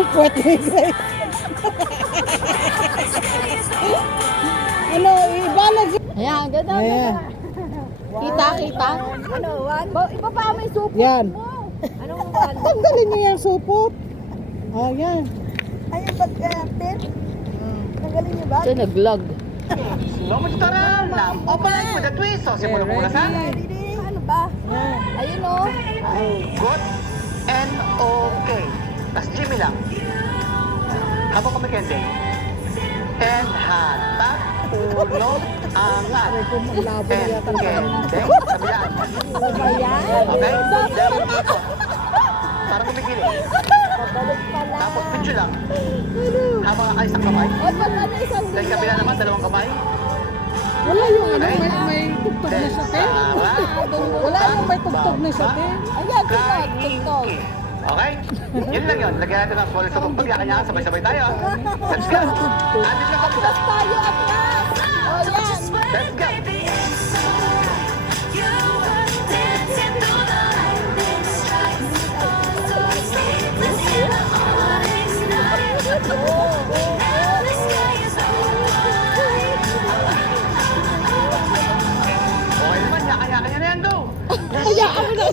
Pwede guys. Ano, i-balance. Ayan, ganda. Ayan. Kita, kita. Ano, one? Iba pa may supot Yan. mo. Anong one? Tanggalin niyo yung supot. Oh, yan. Ay, yung pagka-pin? Tanggalin niyo ba? Ito nag-vlog. Moments to run ng Open with a Twist. So, simulan mo muna sa Ready? Ano ba? Yan. Ayun o. Good and okay. Tapos Jimmy lang. Habang kumikente. And hatak, uno, angat. Aray ko, maglabo na And yata. kente, kabilaan. Ba yan? Okay? Dalawang dito. Para kumigilin. Babalik pala. Tapos picture lang. Habang nakaisang kamay. O, ba't ano isang Then kabila naman, dalawang kamay. Wala yung ano, may tugtog na siya, te. Wala yung may tugtog na siya, te. Ayan, tugtog, tugtog. Okay? Yun lang yun. Lagyan natin ang follow sa tugtog. Yakanyakan, sabay-sabay tayo. Let's go! Atin na kapila. Atras tayo, atras. O, yan. Let's go! Okay naman, yakanyakan nyo na yan. Go! Hayaan mo na.